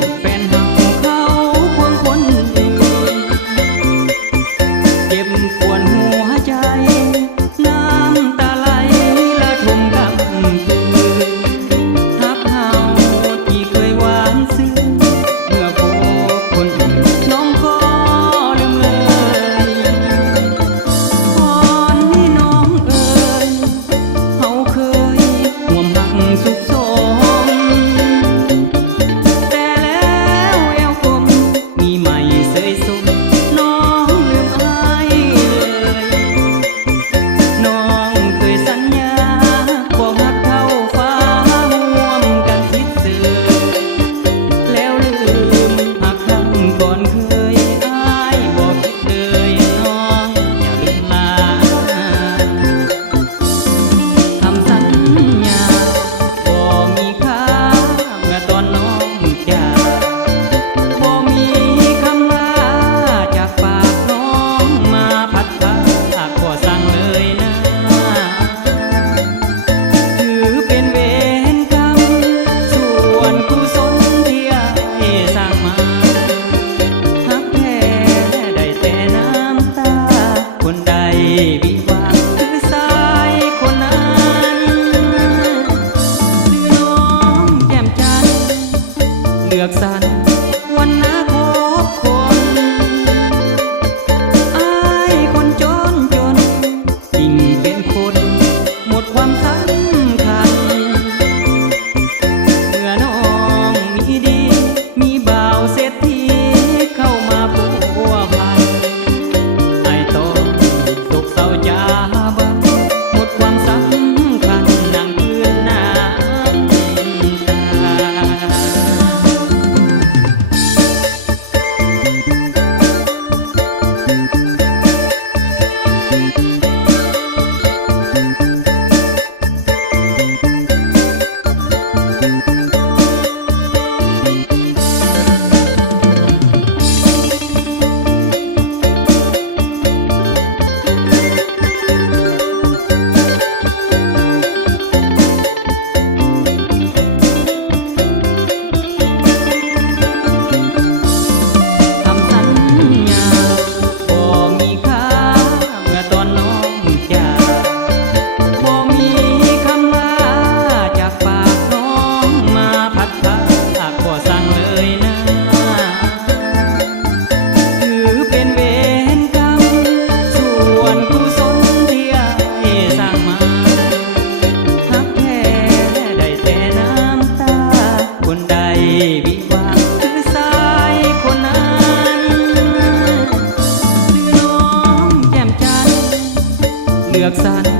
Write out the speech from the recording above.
Facebook. วิวาหรือสายคนนั้นหรือน้องแย้มจันเลือกสัน you're Yoksan